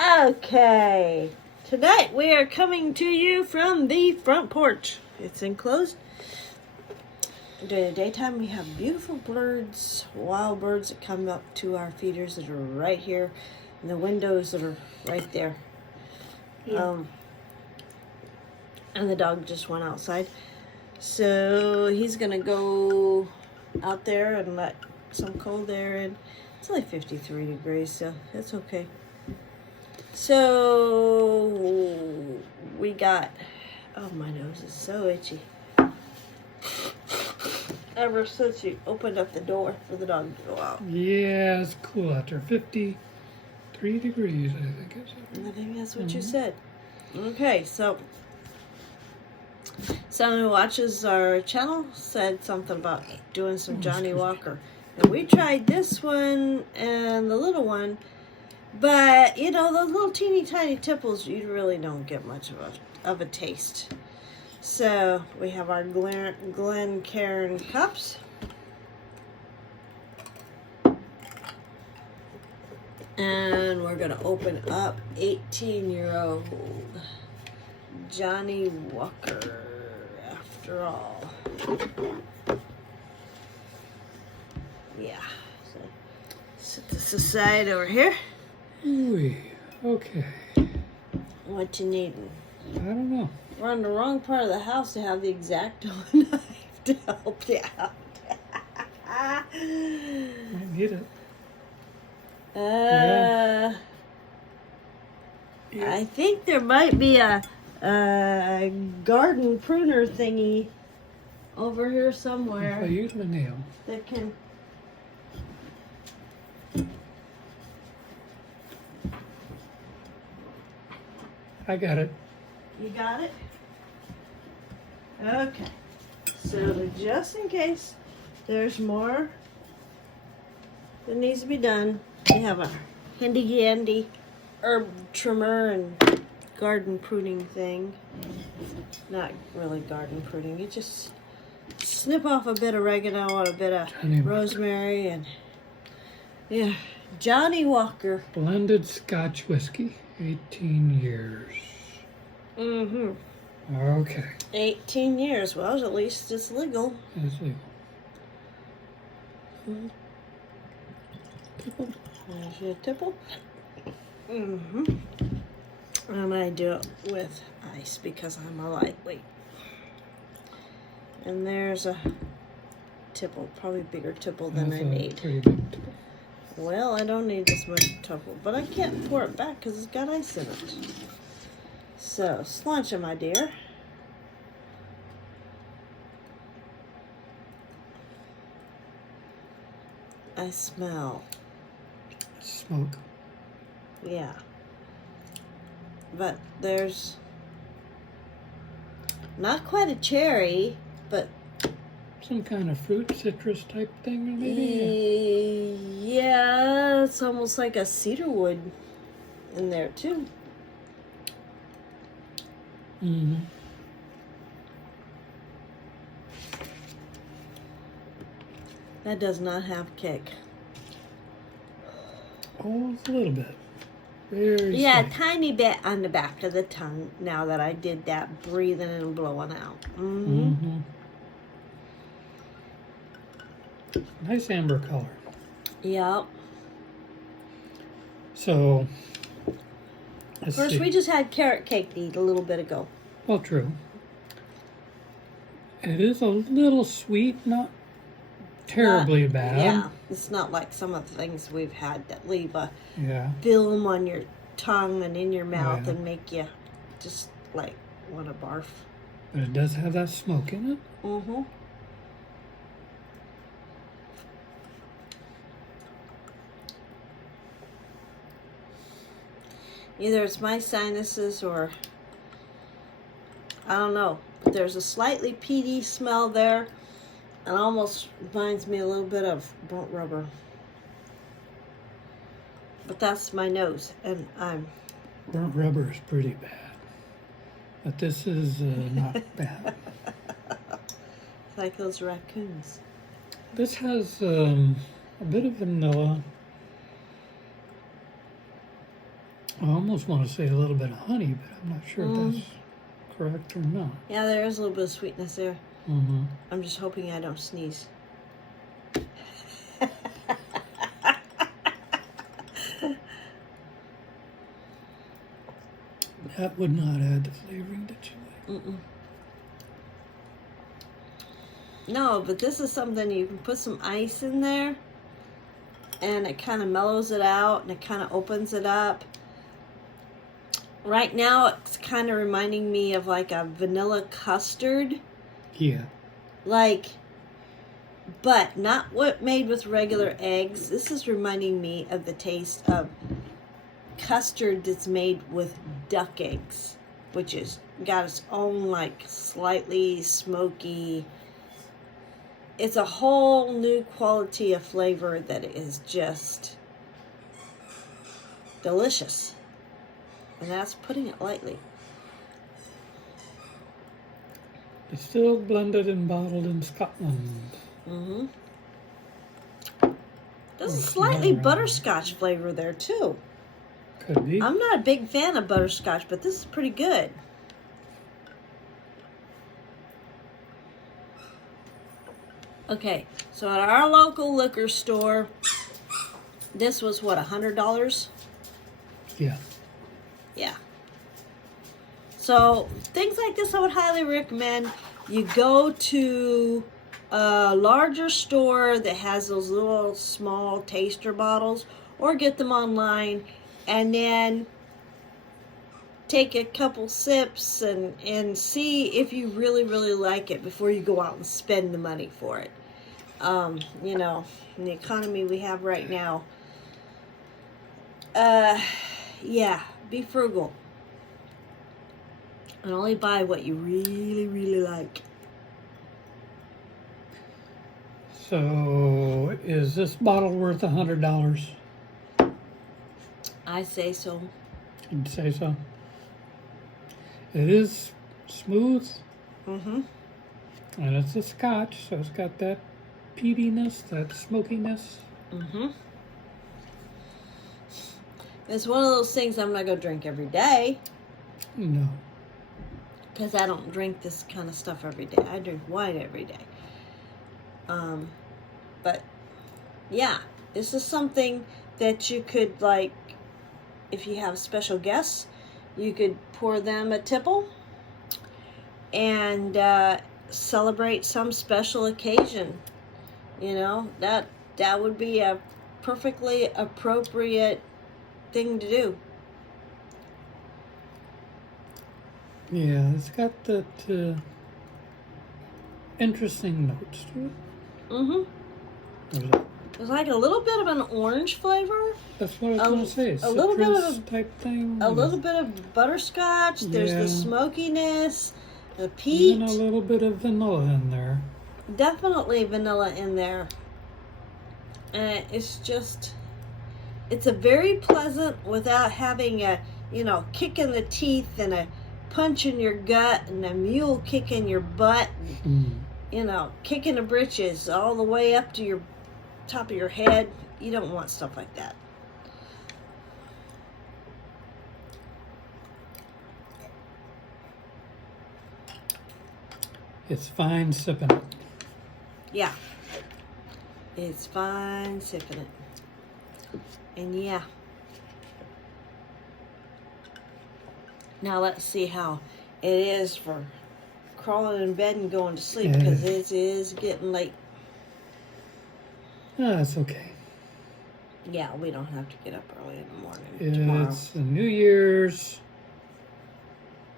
Okay, tonight we are coming to you from the front porch. It's enclosed. During the daytime, we have beautiful birds, wild birds that come up to our feeders that are right here, and the windows that are right there. Yeah. And the dog just went outside. So he's going to go out there and let some cold air in. It's only 53 degrees, so that's okay. So we got, oh, my nose is so itchy. Ever since you opened up the door for the dog to go out. Yeah, it's cool out there. 53 degrees, I think it's. I think that's what you said. Okay, so someone who watches our channel said something about doing some Johnnie Walker. And we tried this one and the little one, but, you know, those little teeny tiny tipples, you really don't get much of a taste. So we have our Glencairn cups. And we're going to open up 18-year-old Johnnie Walker, after all. Yeah. So set this aside over here. Ooh, okay. What you needing? I don't know. We're on the wrong part of the house to have the X-Acto knife to help you out. Might need it. Yeah. I think there might be a garden pruner thingy over here somewhere. If I use my nail. That can. I got it. You got it? Okay. So just in case there's more that needs to be done, we have a handy herb trimmer and garden pruning thing. Not really garden pruning. You just snip off a bit of oregano and a bit of rosemary and yeah, Johnnie Walker. Blended Scotch whiskey, 18 years. Mm-hmm. Okay. 18 years. Well, at least it's legal. It's legal. There's your tipple. Mm-hmm. And I do it with ice because I'm a lightweight. And there's a tipple, probably bigger tipple than I need. Pretty big tipple. Well, I don't need this much tipple, but I can't pour it back because it's got ice in it. So, sláinte, my dear. I smell. Smoke. Yeah. But there's not quite a cherry, but Some kind of fruit, citrus type thing, maybe? yeah, it's almost like a cedarwood in there too. Mm-hmm. That does not have kick. Oh, it's a little bit. Very Yeah, slight. a tiny bit on the back of the tongue now that I did that breathing and blowing out. Mm-hmm. Mm-hmm. Nice amber color. Yep. So, Of course, we just had carrot cake to eat a little bit ago. Well, true. It is a little sweet, not terribly bad. Yeah, it's not like some of the things we've had that leave a Yeah. film on your tongue and in your mouth and make you just like want to barf. But it does have that smoke in it. Mm-hmm. Either it's my sinuses or I don't know. But there's a slightly peaty smell there and almost reminds me a little bit of burnt rubber. But that's my nose and I'm... Burnt rubber is pretty bad. But this is not bad. It's like those raccoons. This has a bit of vanilla. I almost want to say a little bit of honey, but I'm not sure if that's correct or not. Yeah, there is a little bit of sweetness there. Mm-hmm. I'm just hoping I don't sneeze. That would not add the flavoring that you like. No, but this is something you can put some ice in there and it kind of mellows it out and it kind of opens it up. Right now it's kind of reminding me of like a vanilla custard. Yeah. Like, but not what made with regular eggs. This is reminding me of the taste of custard that's made with duck eggs, which is got its own like slightly smoky. It's a whole new quality of flavor that is just delicious. And that's putting it lightly. Distilled, blended, and bottled in Scotland. There's a slightly butterscotch flavor there too. Could be. I'm not a big fan of butterscotch, but this is pretty good. Okay, so at our local liquor store, this was what, $100? Yeah. Yeah. So things like this I would highly recommend. You go to a larger store that has those little small taster bottles, or get them online and then take a couple sips and see if you really, really like it before you go out and spend the money for it. You know, in the economy we have right now, yeah, be frugal. And only buy what you really, really like. So, is this bottle worth $100? I say so. You'd say so? It is smooth. Mm-hmm. And it's a Scotch, so it's got that peatiness, that smokiness. Mm-hmm. It's one of those things I'm not going to drink every day. No. Because I don't drink this kind of stuff every day. I drink wine every day. But, yeah. This is something that you could, like, if you have special guests, you could pour them a tipple and celebrate some special occasion. You know, that would be a perfectly appropriate thing to do. Yeah, it's got that interesting notes to it. Mm-hmm. There's a, There's like a little bit of an orange flavor. that's what I was going to say. A little bit of a type thing. A little bit of butterscotch. There's the Yeah. smokiness, the peat. Even a little bit of vanilla in there. Definitely vanilla in there. And it's just, it's a very pleasant without having a, you know, kick in the teeth and a punch in your gut and a mule kick in your butt. And, you know, kicking the britches all the way up to your top of your head. You don't want stuff like that. It's fine sipping it. Yeah. It's fine sipping it. And yeah. Now let's see how it is for crawling in bed and going to sleep, because it is getting late. That's okay. Yeah, we don't have to get up early in the morning tomorrow. It's the New Year's,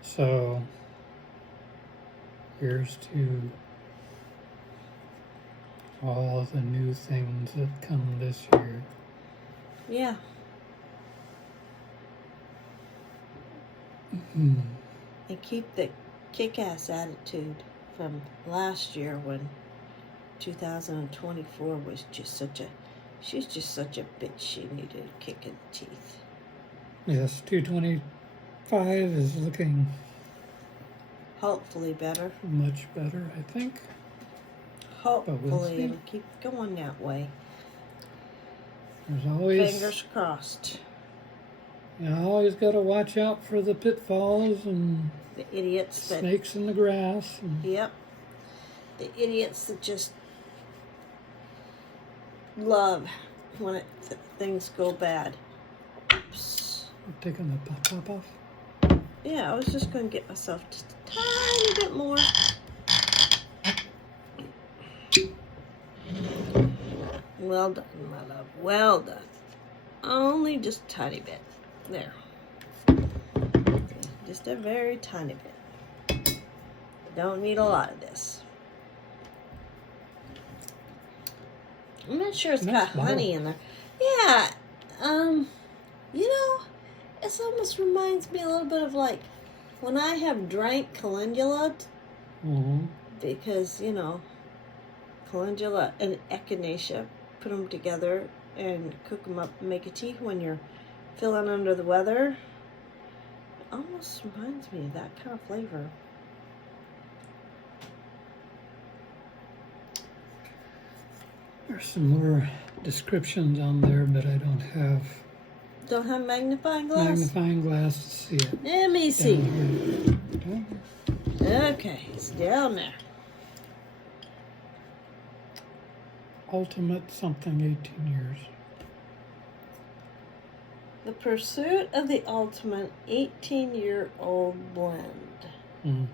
so here's to all the new things that come this year. Yeah. Mm. And keep the kick-ass attitude from last year when 2024 was just such a, she's just such a bitch. She needed a kick in the teeth. Yes, 225 is looking Hopefully better. much better, I think. Hopefully it'll keep going that way. There's always Fingers crossed. You always got to watch out for the pitfalls and The idiots that, snakes in the grass. And yep, the idiots that just love when things go bad. Oops. taking the top off. Yeah, I was just going to get myself just a tiny bit more. Well done, my love. Well done. Only just a tiny bit. There. Just a very tiny bit. Don't need a lot of this. I'm not sure it's got honey in there. Yeah. You know, it almost reminds me a little bit of like when I have drank calendula. Mm-hmm. Because, you know, calendula and echinacea, put them together and cook them up and make a tea when you're feeling under the weather. It almost reminds me of that kind of flavor. There's some more descriptions on there, but I don't have Don't have magnifying glass? magnifying glass to see it. Let me see. Down here. Okay, it's down there. Ultimate something 18 years. The Pursuit of the Ultimate 18-Year-Old Blend. Mm.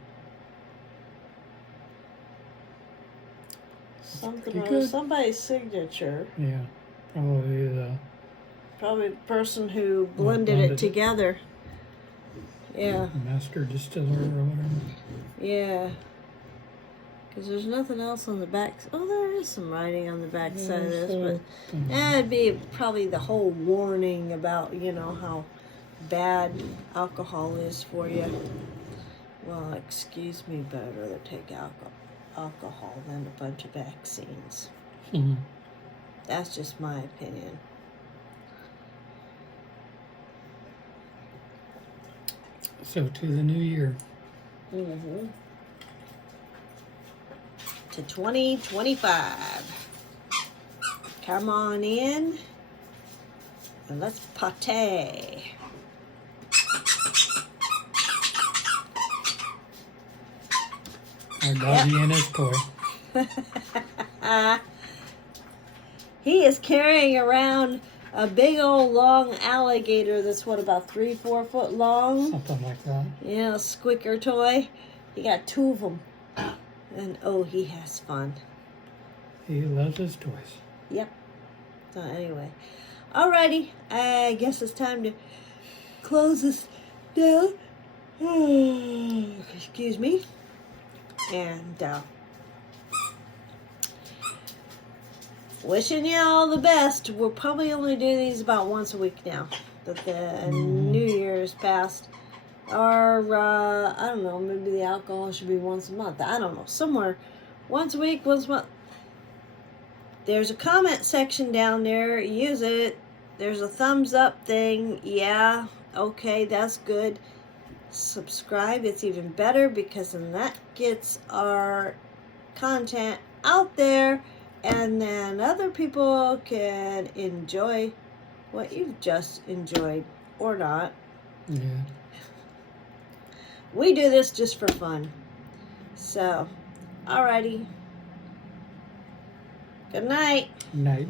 Something pretty or good. somebody's signature. Yeah, probably the Probably the person who blended it together. Yeah. master distiller or whatever. Yeah. Because there's nothing else on the back. Oh, there is some writing on the back side of this, but that'd be probably the whole warning about, you know, how bad alcohol is for you. Well, excuse me, but I'd rather take alcohol than a bunch of vaccines. Mm-hmm. That's just my opinion. So to the new year. Mm-hmm. To 2025. Come on in and let's party. Our doggy and his toy. He is carrying around a big old long alligator that's what, about 3-4 foot long? Something like that. Yeah, a squeaker toy. He got 2 of them. And oh, he has fun. He loves his toys. Yep. So anyway. Alrighty. I guess it's time to close this down. Excuse me. And wishing you all the best. We'll probably only do these about once a week now that the New Year's passed. Or, I don't know, maybe the alcohol should be once a month. I don't know. Somewhere. Once a week, once a month. There's a comment section down there. Use it. There's a thumbs up thing. Yeah. Okay, that's good. Subscribe. It's even better because then that gets our content out there. And then other people can enjoy what you've just enjoyed. Or not. Yeah. We do this just for fun. So, alrighty. Good night. Night.